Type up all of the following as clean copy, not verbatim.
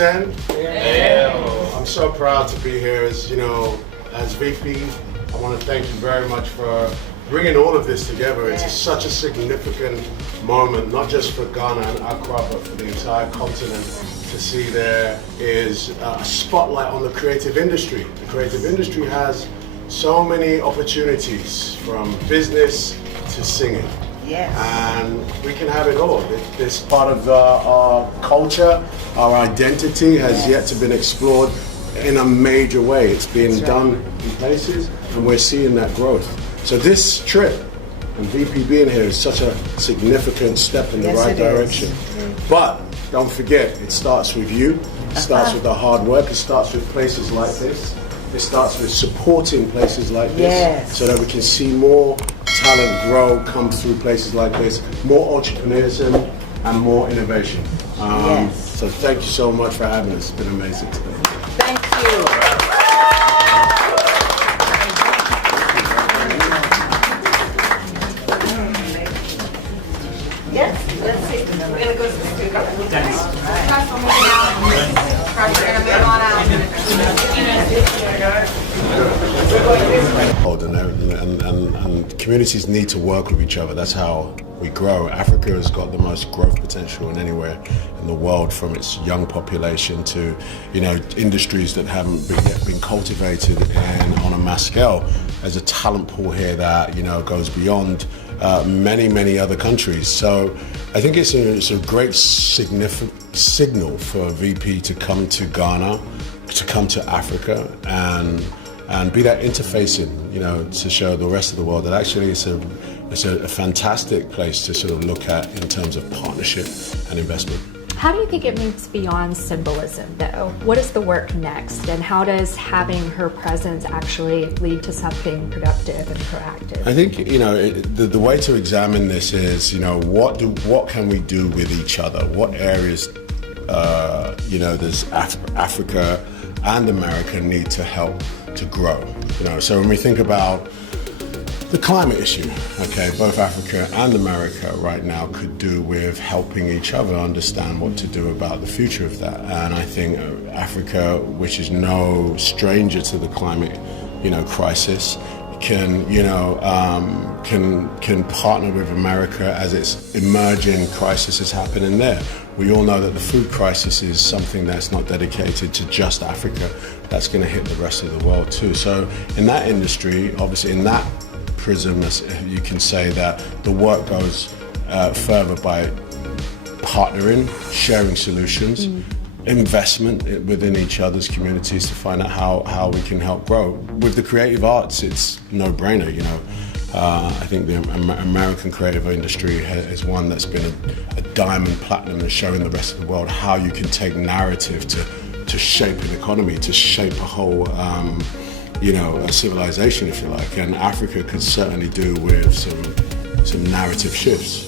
Sen. I'm so proud to be here as, as VP. I want to thank you very much for bringing all of this together. It's such a significant moment, not just for Ghana and Accra, but for the entire continent, to see there is a spotlight on the creative industry. The creative industry has so many opportunities, from business to singing. Yes. And we can have it all. This part of our culture, our identity has yet to be explored in a major way. It's being done in places, and we're seeing that growth. So this trip and VP being here is such a significant step in the right direction. But don't forget, it starts with you. It starts with the hard work. It starts with places like this. It starts with supporting places like this, so that we can see more talent grow, come through places like this, more entrepreneurship and more innovation. So thank you so much for having us. It's been amazing today. Thank you. Yes, let's see. We're going to go to the studio. And communities need to work with each other. That's how we grow. Africa has got the most growth potential in anywhere in the world, from its young population to, industries that haven't yet been cultivated and on a mass scale. There's a talent pool here that, goes beyond many other countries. So I think it's a great significant signal for VP to come to Ghana, to come to Africa, and be that interfacing, to show the rest of the world that actually it's a fantastic place to sort of look at in terms of partnership and investment. How do you think it moves beyond symbolism, though? What is the work next, and how does having her presence actually lead to something productive and proactive? I think the way to examine this is what can we do with each other? What areas does Africa and America need to help to grow? So when we think about the climate issue, both Africa and America right now could do with helping each other understand what to do about the future of that. And I think Africa, which is no stranger to the climate, crisis, can partner with America as its emerging crisis is happening there. We all know that the food crisis is something that's not dedicated to just Africa. That's going to hit the rest of the world too. So in that industry, obviously in that prism, you can say that the work goes further by partnering, sharing solutions, investment within each other's communities to find out how we can help grow. With the creative arts, it's no-brainer, I think the American creative industry is one that's been a diamond platinum in showing the rest of the world how you can take narrative to shape an economy, to shape a whole a civilization, if you like, and Africa could certainly do with some narrative shifts.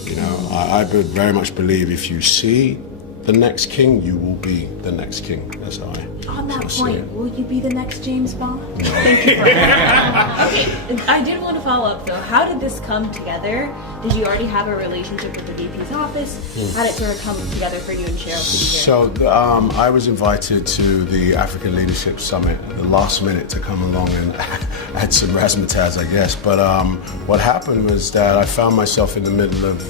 I would very much believe if you see the next king, you will be the next king. That's how On that point, will you be the next James Bond? No. Thank you for that. Okay, I did want to follow up though. How did this come together? Did you already have a relationship with the VP's office? How did it sort of come together for you and Cheryl to be here? So I was invited to the African Leadership Summit at the last minute to come along and add some razzmatazz, I guess. But what happened was that I found myself in the middle of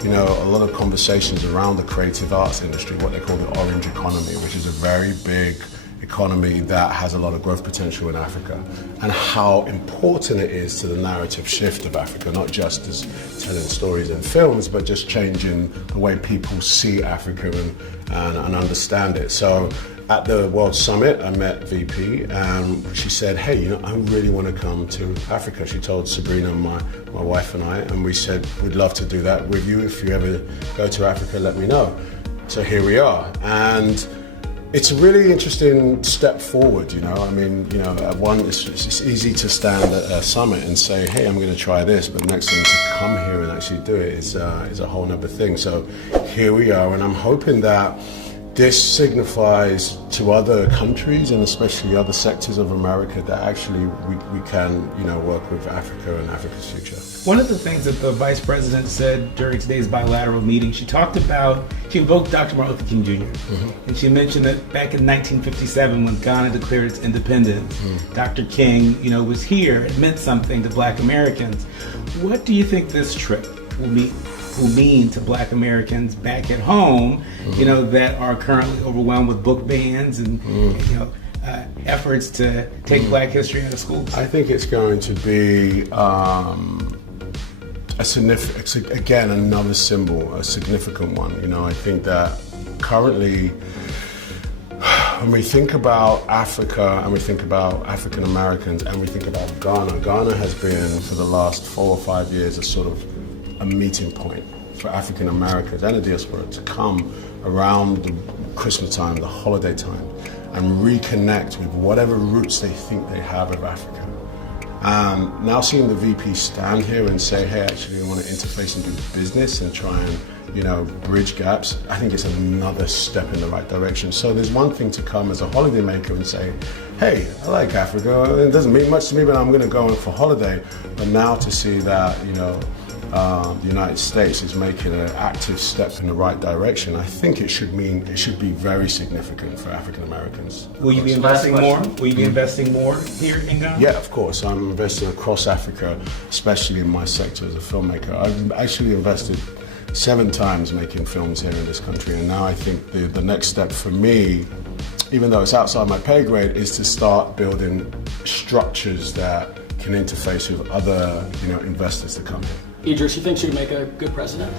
a lot of conversations around the creative arts industry, what they call the orange economy, which is a very big economy that has a lot of growth potential in Africa, and how important it is to the narrative shift of Africa, not just as telling stories in films, but just changing the way people see Africa and understand it. So at the World Summit, I met VP, and she said, hey, I really want to come to Africa. She told Sabrina, my wife, and I, and we said, we'd love to do that with you. If you ever go to Africa, let me know. So here we are. And it's a really interesting step forward, it's easy to stand at a summit and say, hey, I'm going to try this, but the next thing to come here and actually do it is a whole other thing. So here we are, and I'm hoping that this signifies to other countries and especially other sectors of America that actually we can, work with Africa and Africa's future. One of the things that the Vice President said during today's bilateral meeting, she invoked Dr. Martin Luther King Jr. And she mentioned that back in 1957 when Ghana declared its independence, Dr. King, was here. It meant something to Black Americans. What do you think this trip will mean to Black Americans back at home, that are currently overwhelmed with book bans and, efforts to take Black history out of schools? I think it's going to be again, another symbol, a significant one. I think that currently, when we think about Africa and we think about African Americans and we think about Ghana has been for the last 4 or 5 years a sort of a meeting point for African Americans and the diaspora to come around the Christmas time, the holiday time, and reconnect with whatever roots they think they have of Africa. Now seeing the VP stand here and say, hey, actually we want to interface and do business and try and, bridge gaps, I think it's another step in the right direction. So there's one thing to come as a holidaymaker and say, hey, I like Africa, it doesn't mean much to me, but I'm going to go in for holiday. But now to see that, the United States is making an active step in the right direction, I think it should be very significant for African Americans. Will you be investing more? Will you be investing more here in Ghana? Yeah, of course. I'm investing across Africa, especially in my sector as a filmmaker. I've actually invested 7 times making films here in this country, and now I think the next step for me, even though it's outside my pay grade, is to start building structures that can interface with other, investors to come here. Idris, you think she would make a good president?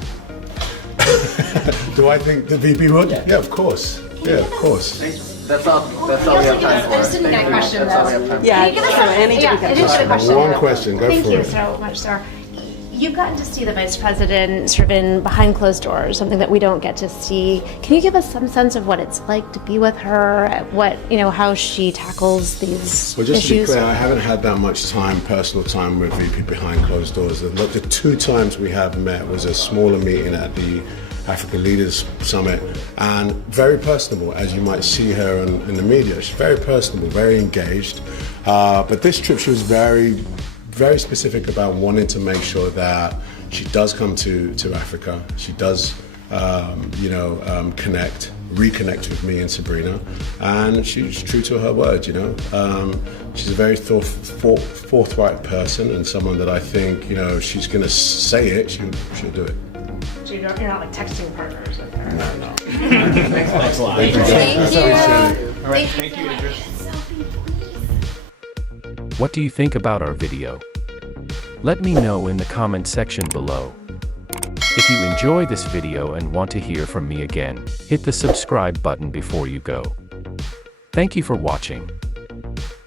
Do I think the VP would? Yeah. Yeah, of course. Yeah, of course. That's all we have time for. I just didn't get a question, That's all we have time for. Yeah, I need to get a question. One question, go Thank for you it. so much, sir. You've gotten to see the Vice President sort of in behind closed doors, something that we don't get to see. Can you give us some sense of what it's like to be with her, how she tackles these Well, just issues? to be clear, I haven't had that much personal time with VP behind closed doors. The 2 times we have met was a smaller meeting at the African Leaders Summit, and very personable, as you might see her in the media. She's very personable, very engaged. But this trip, she was very specific about wanting to make sure that she does come to Africa. She does, reconnect with me and Sabrina, and she's true to her word. She's a very forthright person and someone that I think, she's going to say it, she'll do it. So you're not like texting partners with her? No. Thanks a lot. Thank you. All right, thank you, Idris. What do you think about our video? Let me know in the comment section below. If you enjoy this video and want to hear from me again, hit the subscribe button before you go. Thank you for watching.